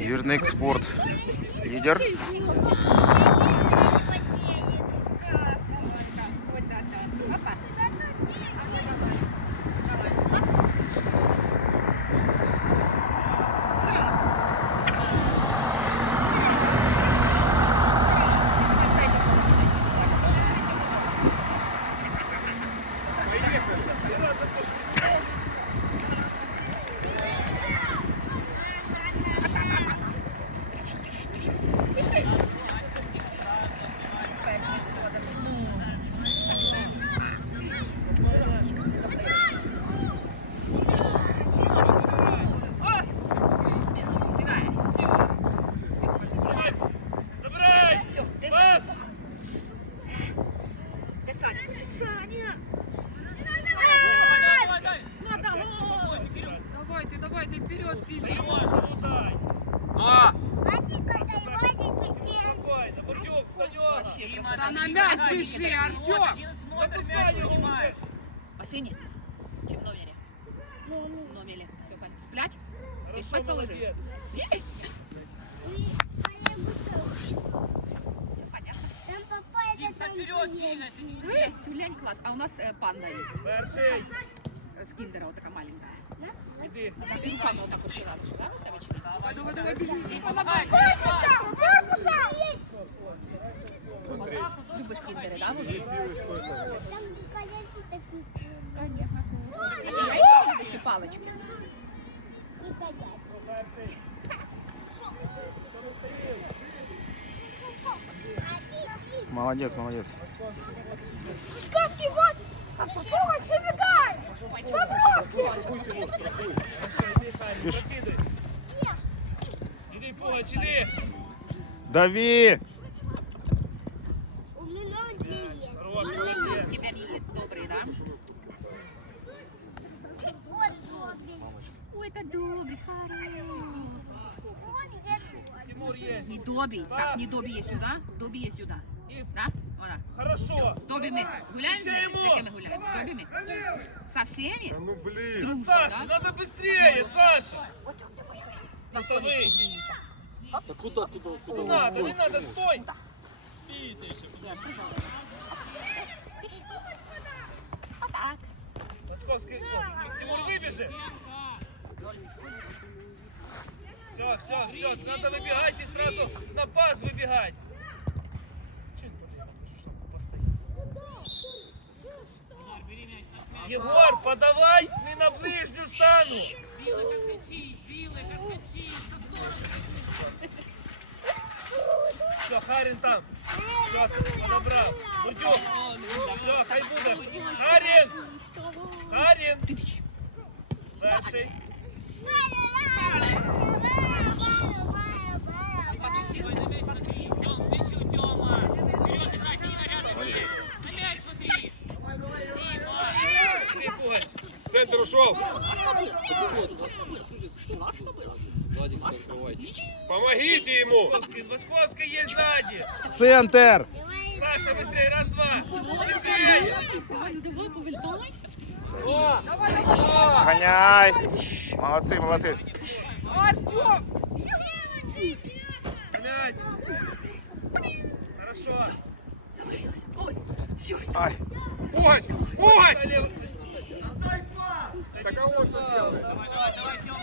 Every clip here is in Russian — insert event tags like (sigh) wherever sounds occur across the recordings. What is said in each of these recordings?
Гірник спорт. Лідер. Ой, тюлень класс. А у нас э, панда есть. Перший! С киндера вот такая маленькая. Іди! Там ты руками вот так ушила. Ушила вот там? Давай, давай, давай, бежи. И помогай. Любишь киндеры, да? вот? Конечно. А ты яйчики любишь чи палочки? Молодець, молодець. Сказки вот! А попробуй забегай! Піш. Закидай! Іди, Пугач, іди! Дави! У меня есть. Хорош, молодець! Тебя не есть добрый, да? Вот добрый. Ой, это добрый, хороший. Он где Тимур є! Не Добби. Так, не Добби есть сюда, Добби есть сюда. І Да? Вот так. хорошо! С Добби мы гуляем с Еще ними? ему! С кем мы гуляем? С Добби мы? Со всеми? Ну блін. Дружба, Саша, да? надо быстрее, Саша! Спокойно, Стой. извините. Да куда, куда, куда? Не надо, не надо, стой! Спійте ще. Вот так. Московський, Тимур вибіже! Все, все, все, надо выбегать и сразу на пас выбегать. Егор, подавай не на ближнюю стану. Все, Харин там. Все, подобрал. Бурдюк. Все, хай буде. Харин! Харин! Перший. Ти, Пугач. Центр ушел. Помогите ему. Московский есть сзади. Центр. Саша, быстрее, раз, два. Быстрее. Гоняй. Молодці, молодці. Артем. Гонять. Хорошо. Ай. Пугач,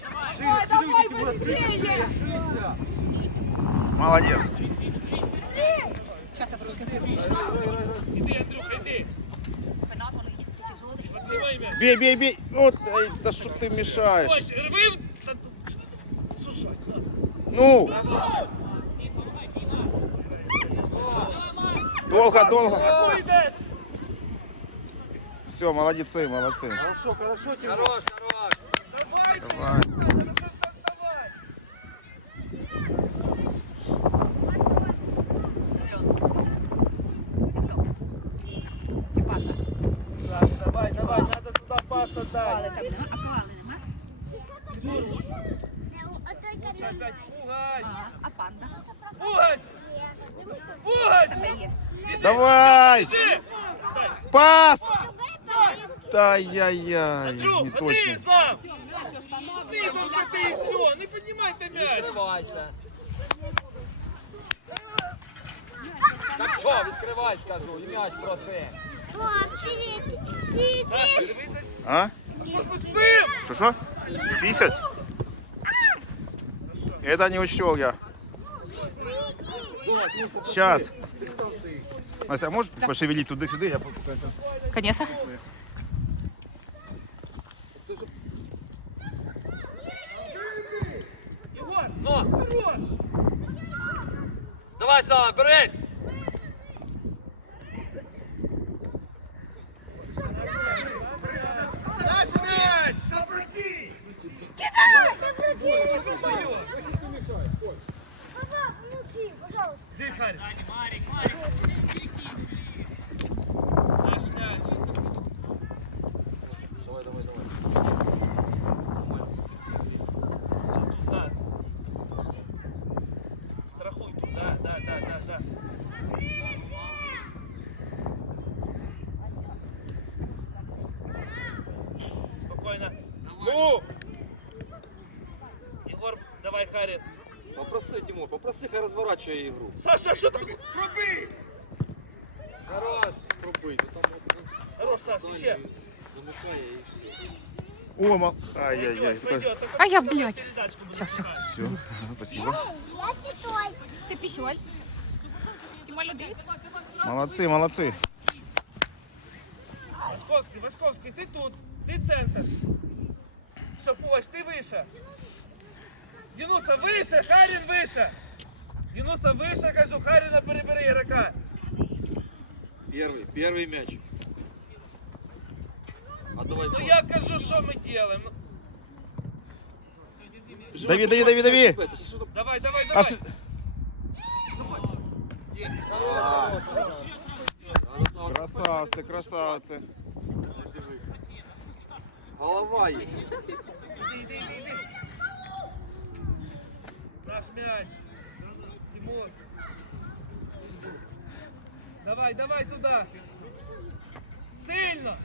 Пугач. Ой, давай быстрее. Молодець. Сейчас я трошки. Иди, Андрюха, иди. Бей, бей, бей. От, ай, що ти мішаєш? Пугач, рви. Сушать. Ну. Долго, долго. Все, молодцы, молодцы. Хорошо, хорошо. Ти панда. Так, Давай, давай, надо туда пас Коали отдать. там нема? А коали нема? А, а панда? Пугач. Пугач. Тебе є. Давай. Пас. Ай-яй-яй, Андрюх, не ходи точно. сам. Низом ти і все, не піднімайте м'яч. Відкривайся. Так що, відкривай, скажу, і м'яч проси. Пап, привет. Привет. Саша, дивися. А? А що ж ми спим? Что, что? 50? Это не учел я. Сейчас. Настя, а можешь пошевелить туда-сюда? Я... по- это- Конечно. Давай, Слава, берись. Наш м'яч. Ё-моё. Папа, помолчи, пожалуйста. Де Харі? Наш м'яч. Давай, давай, давай. Все, туда. Страхуй туда, да, да, да, да. Спокойно. Ну! Егор, давай, Харин. Попроси, Тимур, попроси, хай розворачує ігру. Саша, что там? Пробей! Хорош. Пробий, то там Хорош, Саша, еще. замикає і все. О, мал... Ай-яй-яй. Пойдет, пойдет. Только А я, давай блядь. передачку буду Всё, всё. пускать. Все, спасибо. Я святой. Ты писёль. Ты мой любимец. Молодцы, молодцы. Восковский, Восковский, ты тут, ты центр. Все, Пугач, ты выше. Юнуса выше, Харин выше. Юнуса выше, кажу, Харина перебери игрока. Перший, перший м'ячик. А давай. Ну я кажу, что мы делаем. Дави, дави, дави, дави. Давай, давай, давай. Аж... Красавцы, красавцы. Голова є. Иди, иди, иди, иди. Наш мяч. Тимур. Давай, давай туда. Сильно.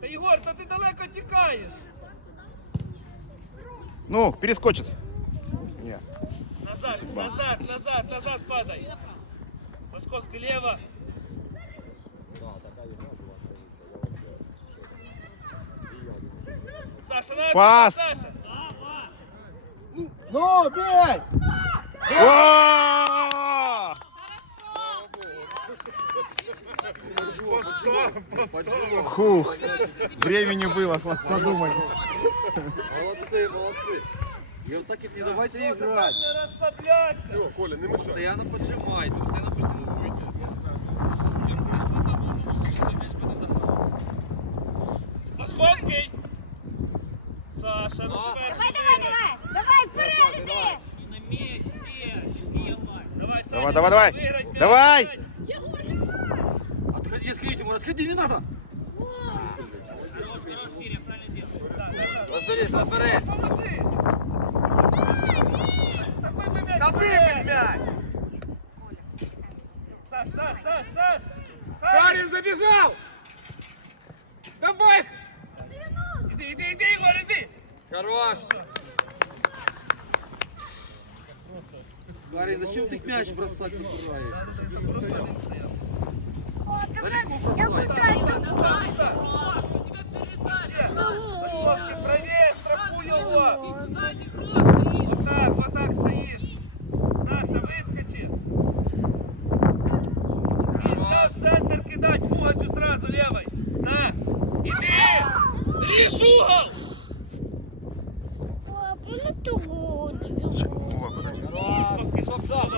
Та Єгор, та ти далеко тікаєш. Ну, перескочит. Не. Назад, Спасибо. назад, назад, назад падай. Московский лево. Саша, на Пас. Саша. Ну, бей! Хух, времени было подумать. Молодцы, молодцы. И вот так и не давайте играть. Не розслабляться. Постоянно поджимайте, постоянно прессингуйте. Московський. Саша, ну перший. Давай, давай, давай. Давай, вперед иди. Давай, Саня, Давай, давай, давай. виграть Давай. Отходи, отходи, Тимур, отходи, не надо. Разберись, разберись. Поможи. Такой бы мяч. Да выбей мяч! Саш, Саш, Саш, Саш. Парень забежал! Давай! Иди, иди, иди, Егор, иди. Хорош! Парень, зачем ты мяч бросать собираешься? Далеко бросай. Московський, правее, страхуй його. Вот так, вот так стоишь. Саша, выскочи. Нельзя в центр кидать Пугачу сразу левой. Да. Иди. Режь угол. О, ну ты году. Московский, стоп, стоп.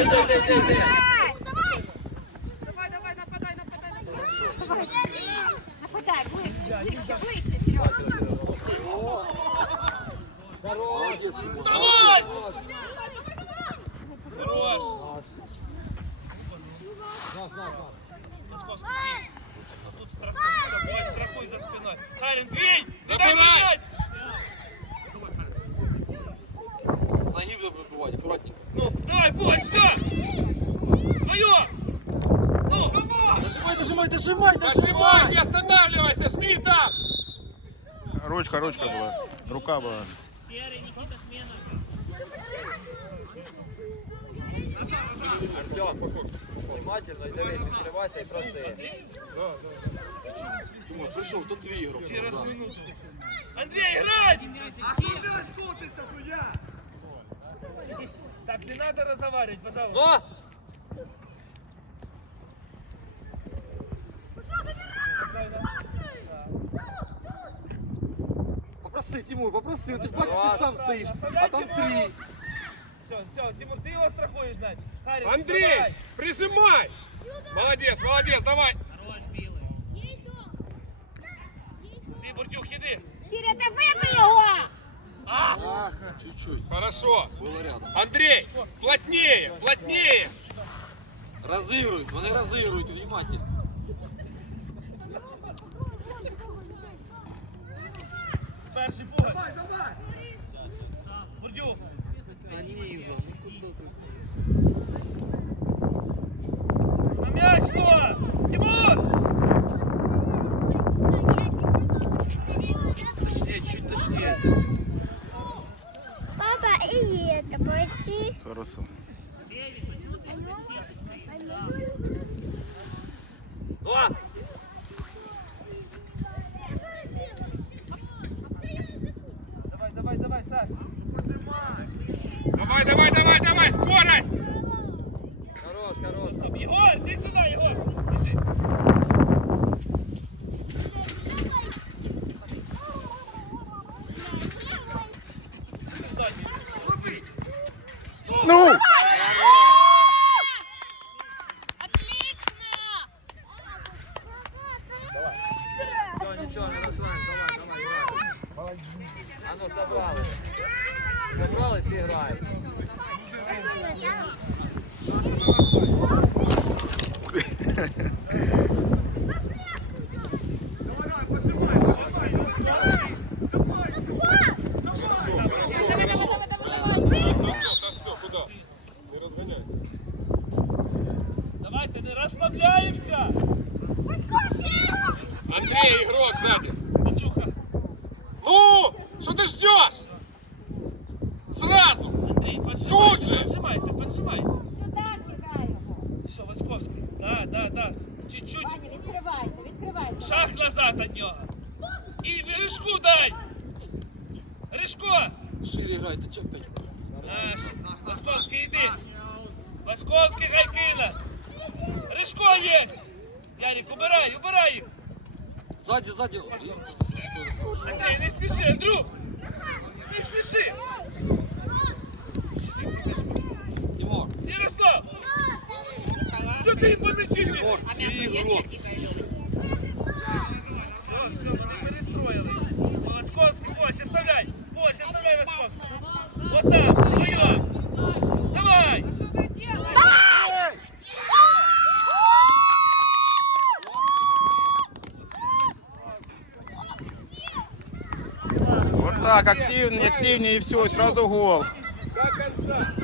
Дай, дай, дай. Давай, давай, нападай, нападай, нападай. Нападай, выше, выше, выше, Серёга. Вставай! Хорош. Московский. А тут страхуй, страхуй за спиной. Харин, двинь! Не дай менять! С ноги буду разбивать, аккуратненько. Ну, давай, бой, все! Твое! Ну! Дожимай, дожимай, дожимай, Нажимай, не останавливайся, жми там! Ручка, ручка була. Рука була. Артем, внимательно, дивись, відкривайся і проси. Прийшов, то твій ігрок. Через минуту. Андрій, грать! А що ти розкутиться, суддя? (laughs) Так, не надо разговаривать, пожалуйста. Ну! Попроси, Тимур, попроси, ти ж бачиш, ти сам стоїш, а там три. Все, все, Тимур, ты его страхуешь, значит. Харик, Андрей, давай. прижимай! Молодец, молодец, давай! Ты, Бурдюк, иди. Киря, та вибий його! Ах, чуть-чуть, Хорошо. було рядом. Андрей, плотнее, плотнее! Розігрують, вони розігрують, Андрей, игрок сзади. Андрій, не спіши, Андрюх. Не спіши. Тимур, Ярослав. Що ти їм по м'ячі не Тимур, А твій мясо есть ігрок. какие-то? Все, все, вони перестроїлись. Васьковський, Вось, оставляй. Вось, оставляй Васьковський. Вот там, вдвоем. Давай. Так, активнее, активнее и все, сразу гол. До конца.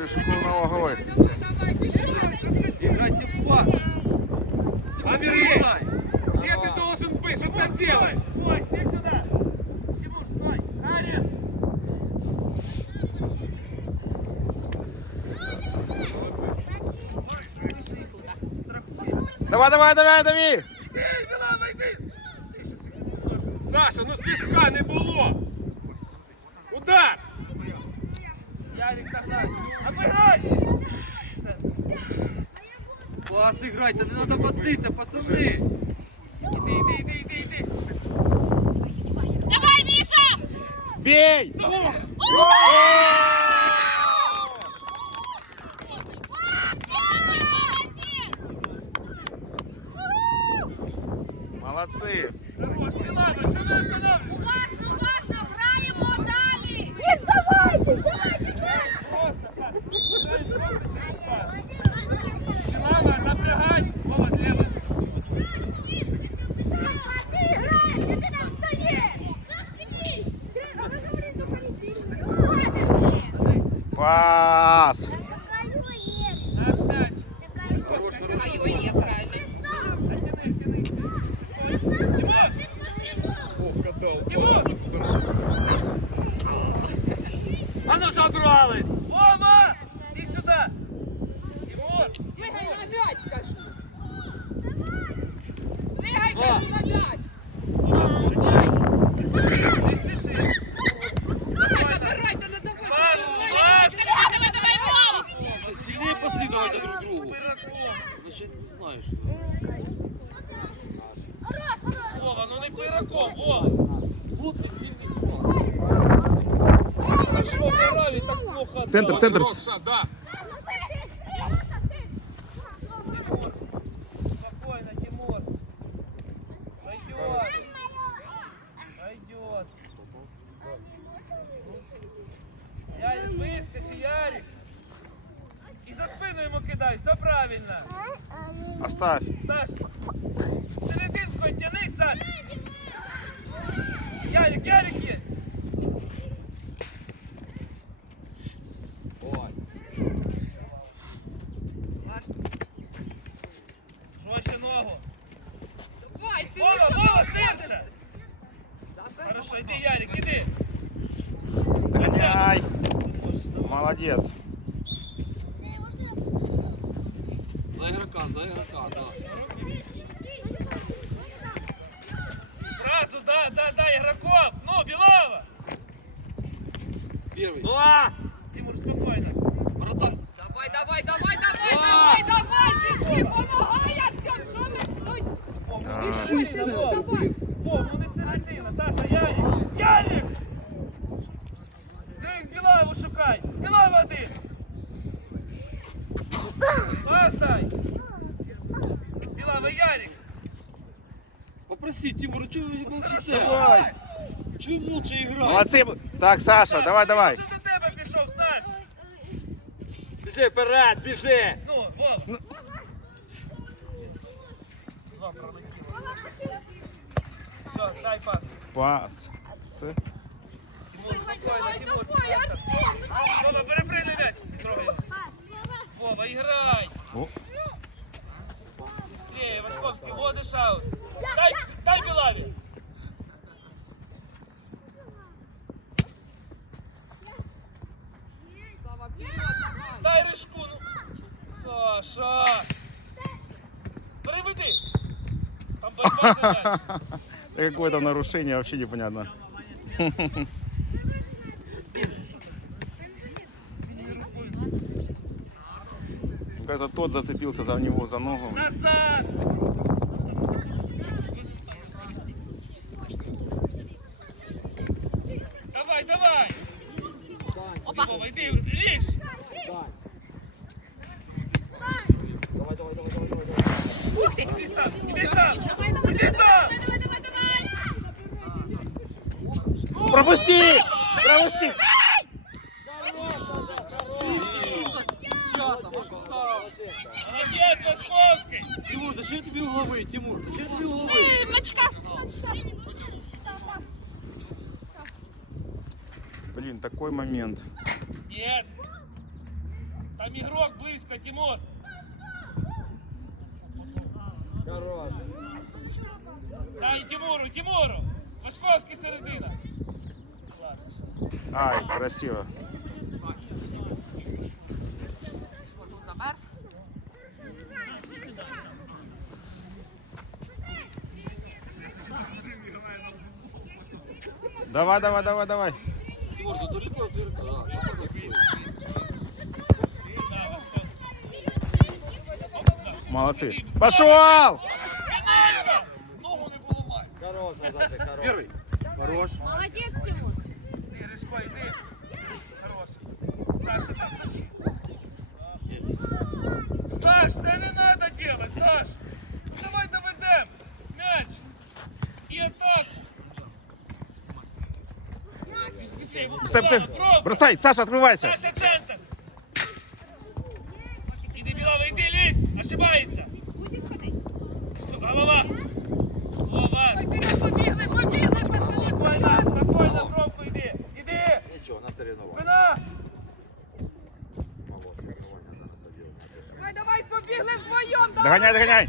Рыжку ногой. Играйте в пас. Играй. где ты должен быть? Что ты там делаешь? Стой, иди сюда. Тимур, стой. Харин. Давай, давай, давай, дави! Ти ще секунду. Саша, ну свистка не було. Удар! Ярик, догнай. Обыграй. Пас играйте, не надо водиться, пацаны. Іди, іди, іди, іди, іди. Давай, Миша! Бей! О! О! Хорош. Ой, є правильно. Тяни, тяни. Тимур! Тимур! А ну забрались! Вова! Иди сюда! Тимур! Пригай на м'яч, кажу. Пригай, О. кажу, на м'яч. Не спеши! Давай, забирайте, не давай. Пас! Пас! Давай, давай, Вова. Сильнее последовайте друг другу. Пираком! Значит, не знаешь. Вова, ну не пираком, Вова! Плотный, сильный кулак. Так плохо отдал. Центр, центр. да. Тимур, спокойно, Тимур. Пойдет. Пойдет. Ярик, выскочи, Ярик. И за спину ему кидай, все правильно. Оставь. Саш, серединку тяни, Саш. Ярик, Ярик есть. Жорстче ногу. Давай, ти Вова, Вова, ширше. Хорошо, иди, Ярик, иди. Гоняй. Молодец. За игрока, за игрока, да. Сразу, да, да, да, игроков. Ну, Белава. Первый. Ну, а! Тимур, спокойно. Вратарь. Давай, давай, давай, давай, давай, давай, біжи, помагай, Артем, що ми стоїть? Вов, Да. ну не середина, Вов. Вов, ну не середина. Саша, Ярик. Ярик! Ти Білаву шукай. Білава один. Пас дай. Білава, Ярик. Попроси, Тимур, что вы молчите? Давай. Чего вы молча играете? Молодцы. Так, Саша, Саш, давай, ну, давай. Що до тебе пішов, Саш? Біжи вперед, біжи! Ну, Вова. Два пролетіло. Все, дай пас. Пас. С. Тимур, спокойно, Тимур. Вова, перепрыгни мяч. Трогай. Вова, играй. О. Быстрее, Васковский, вот и шаут. Дай, дай давай. Дай Рыжку, ну. Саша. Приведи. Там борьба (laughs) за мяч. Да Какое там нарушение, вообще непонятно. (laughs) Мне кажется, тот зацепился за него за ногу. Назад. Давай, давай. Опа. Вова, иди, лишь. Давай, давай, давай, давай, давай. Ух ти. Иди сам, иди сам. Иди сам. давай, давай, давай. Пропусти! Пропусти! Молодец, Васковский. Тимур, зачем тебе угловые, Тимур? Зачем тебе угловые? Е, Мачка. Блин, такой момент. Нет. Там игрок близко, Тимур. Хорош. Дай Тимуру, Тимуру. Московский середина. Ай, красиво. Давай, давай, давай, давай. Молодцы. Пошел! Ногу не поломай. Хорош, Назарчик, хорош. Первый. Хорош. Молодець, Саша, там зачем? Саш, это не надо делать, Саш! Ну, давай доведемо! Мяч! И атаку! Быстрее, Бросай, Саша, открывайся! Саша, 下来看看